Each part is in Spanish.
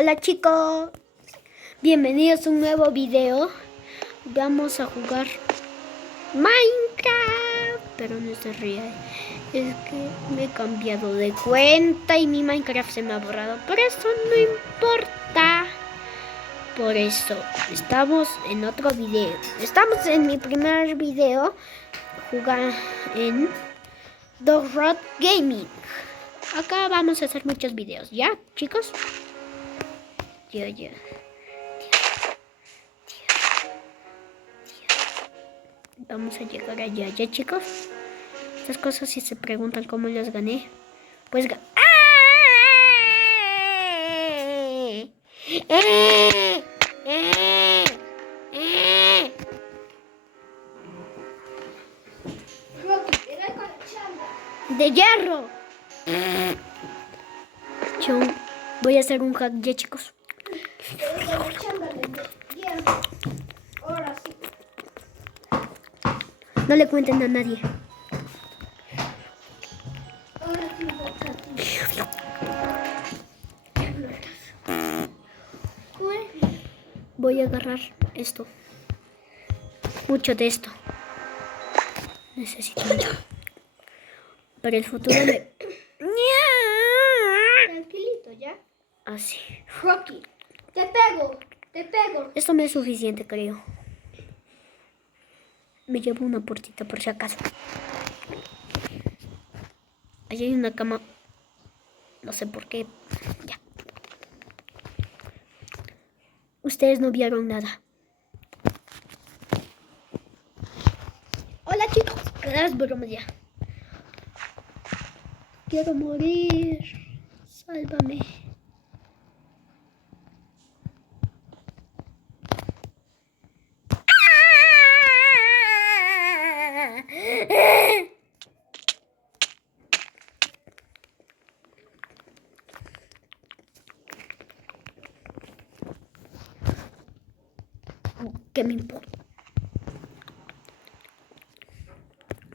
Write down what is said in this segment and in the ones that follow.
Hola chicos, bienvenidos a un nuevo video. Vamos a jugar Minecraft, pero no se ríe. Es que me he cambiado de cuenta y mi Minecraft se me ha borrado, pero eso no importa. Por eso estamos en otro video. Estamos en mi primer video jugando en Dog Gaming. Acá vamos a hacer muchos videos, ¿ya, chicos? Ya. Vamos a llegar allá, ¿ya, chicos? Estas cosas, si se preguntan cómo las gané, pues de hierro. Yo voy a hacer un hack, ya, chicos. No le cuenten a nadie. Voy a agarrar esto. Mucho de esto. Necesito mucho. Para el futuro me... Tranquilito, ¿ya? Así. Rocky, te pego. Esto me es suficiente, creo. Me llevo una puertita por si acaso. Allí hay una cama. No sé por qué. Ya. Ustedes no vieron nada. Hola, chicos. Las bromas ya. Quiero morir. Sálvame. ¿Qué me importa?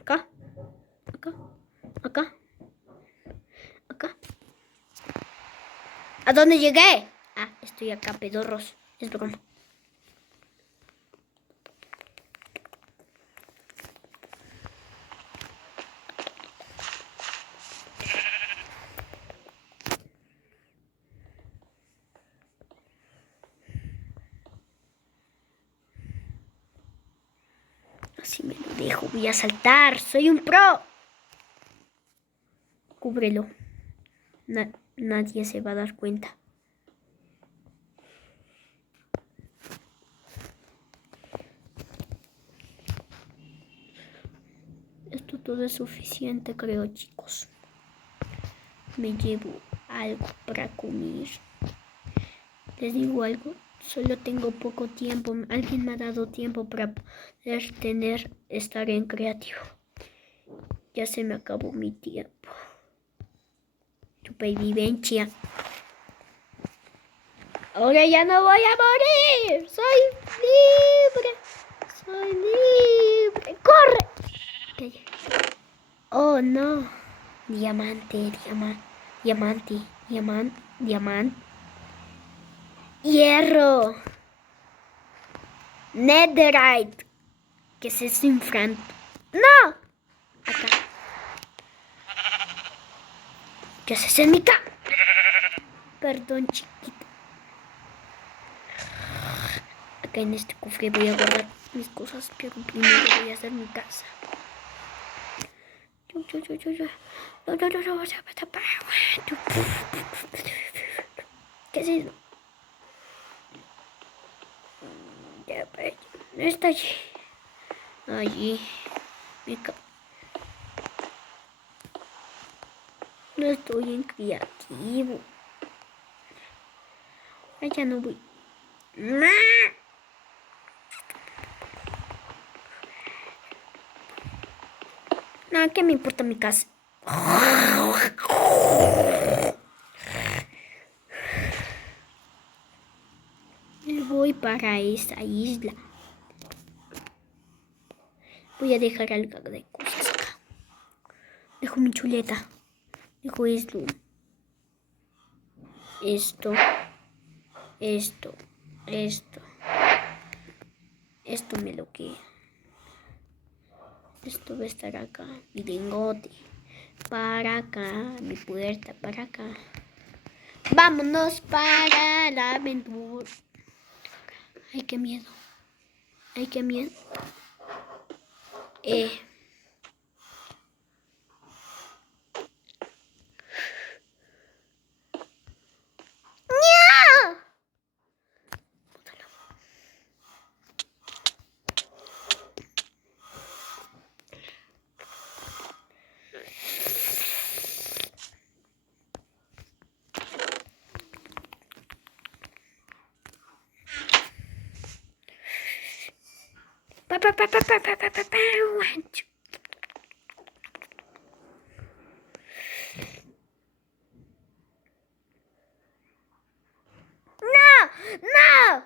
Acá. ¿A dónde llegué? Ah, estoy acá, pedorros. Es broma. Así me lo dejo. Voy a saltar. Soy un pro. Cúbrelo. Nadie se va a dar cuenta. Esto todo es suficiente, creo, chicos. Me llevo algo para comer. Les digo algo. Solo tengo poco tiempo. Alguien me ha dado tiempo para poder estar en creativo. Ya se me acabó mi tiempo. Supervivencia. Ahora ya no voy a morir. Soy libre. ¡Corre! Oh, no. Diamante. Hierro. Netherite. ¿Qué es eso, infran? ¡No! Acá. ¿Qué haces en mi cama? Perdón, chiquito. Acá en este cofre voy a guardar mis cosas, pero primero voy a hacer mi casa. No. ¿Qué es eso? Ya, no está allí. Allí. No estoy en creativo. Ya no voy. No, ¿qué me importa mi casa? Me voy para esa isla. Voy a dejar algo de cosas acá. Dejo mi chuleta. Dejo esto. Esto. Esto me lo que. Esto va a estar acá. Mi lingote. Para acá. Mi puerta. Para acá. Vámonos para la aventura. Ay, qué miedo. Ay, qué miedo. ¡Nya! ¡No!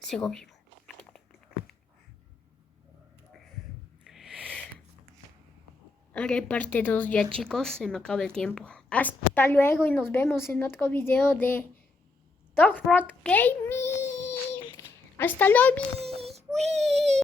Sigo vivo. Haré parte 2 ya, chicos. Se me acaba el tiempo. Hasta luego y nos vemos en otro video de Dog Rod Gaming. Hasta luego.